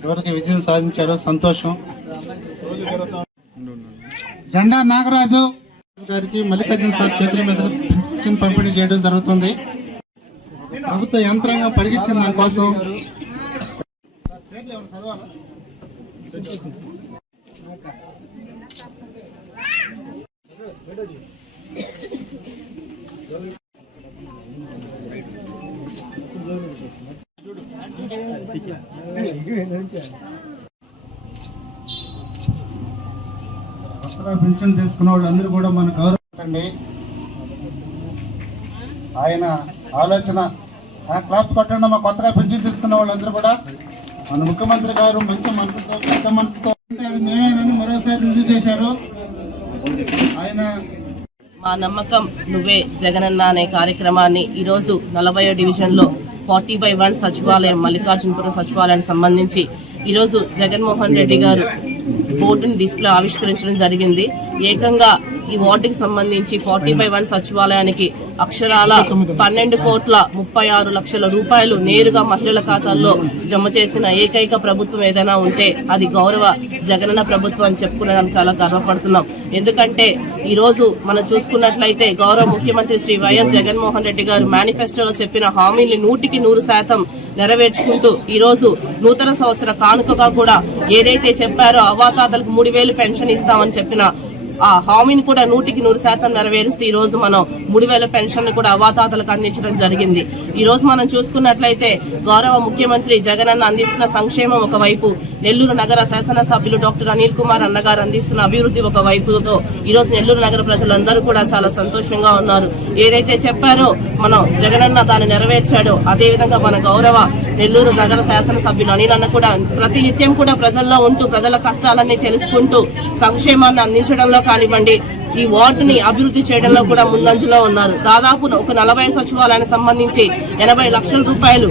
చివరికి విజయం సాధించారు, సంతోషం. జెండా నాగరాజు గారికి మల్లికార్జున సార్ చేతుల మీద పంపిణీ చేయడం జరుగుతుంది. ప్రభుత్వ యంత్రాంగం పరిగించిన దాని కోసం కొత్తగా పింఛన్ తీసుకున్న వాళ్ళందరూ కూడా మన గౌరవండి. ఆయన ఆలోచన క్లాప్ కొట్టండి. మా కొత్తగా పింఛన్ తీసుకున్న వాళ్ళందరూ కూడా మన ముఖ్యమంత్రి గారు మంచి మనసుతో పెద్ద మనసుతో మేమేనని మరోసారి రుజువు చేశారు. ఆయన మా నమ్మకం నువ్వే జగనన్న అనే కార్యక్రమాన్ని ఈరోజు 40వ డివిజన్లో 40/1 సచివాలయం మల్లికార్జునపురం సచివాలయానికి సంబంధించి ఈరోజు జగన్మోహన్ రెడ్డి గారు బోర్డుని డిస్ప్లే ఆవిష్కరించడం జరిగింది. ఏకంగా ఈ వార్డుకి సంబంధించి 40/1 సచివాలయానికి అక్షరాల 12,36,00,000 రూపాయలు నేరుగా మహిళల ఖాతాల్లో జమ చేసిన ఏకైక ప్రభుత్వం ఏదైనా ఉంటే అది గౌరవ జగనన్న ప్రభుత్వం అని చెప్పుకునేదానికి చాలా గర్వపడుతున్నాం. ఎందుకంటే ఈ రోజు మనం చూసుకున్నట్లయితే గౌరవ ముఖ్యమంత్రి శ్రీ వైఎస్ జగన్మోహన్ రెడ్డి గారు మేనిఫెస్టోలో చెప్పిన హామీల్ని 100% నెరవేర్చుకుంటూ ఈ రోజు నూతన సంవత్సర కానుకగా కూడా ఏదైతే చెప్పారో అవాతాతలకు 3,000 పెన్షన్ ఇస్తామని చెప్పిన ఆ హామీని కూడా 100% నెరవేరుస్తూ ఈ రోజు మనం 3,000 పెన్షన్ కూడా అవాతాతలకు అందించడం జరిగింది. ఈ రోజు మనం చూసుకున్నట్లయితే గౌరవ ముఖ్యమంత్రి జగనన్న అందిస్తున్న సంక్షేమం ఒకవైపు, నెల్లూరు నగర శాసనసభ్యులు డాక్టర్ అనిల్ కుమార్ అన్నగారు అందిస్తున్న అభివృద్ధి ఒక వైపుతో ఈ రోజు నెల్లూరు నగర ప్రజలందరూ కూడా చాలా సంతోషంగా ఉన్నారు. ఏదైతే చెప్పారో మనం జగనన్న దాన్ని నెరవేర్చాడో అదేవిధంగా మన గౌరవ నెల్లూరు నగర శాసనసభ్యులు అనిల్ అన్న కూడా ప్రతి నిత్యం కూడా ప్రజల్లో ఉంటూ ప్రజల కష్టాలన్నీ తెలుసుకుంటూ సంక్షేమాన్ని అందించడంలో కానివ్వండి, ఈ వార్డుని అభివృద్ధి చేయడంలో కూడా ముందంజలో ఉన్నారు. దాదాపు ఒక 40 సచివాలయానికి సంబంధించి 80 లక్షల రూపాయలు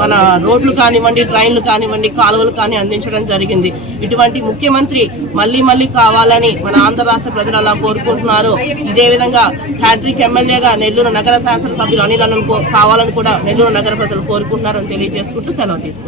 మన రోడ్లు కానివ్వండి, ట్రైన్లు కానివ్వండి, కాలువలు కానీ అందించడం జరిగింది. ఇటువంటి ముఖ్యమంత్రి మళ్లీ కావాలని మన ఆంధ్ర రాష్ట్ర ప్రజలు అలా కోరుకుంటున్నారు. ఇదే విధంగా హ్యాట్రిక్ ఎమ్మెల్యేగా నెల్లూరు నగర శాసనసభ్యులు అనిల్ అన్నను కావాలని కూడా నెల్లూరు నగర ప్రజలు కోరుకుంటున్నారని తెలియజేసుకుంటూ సెలవు తీసుకుంటున్నారు.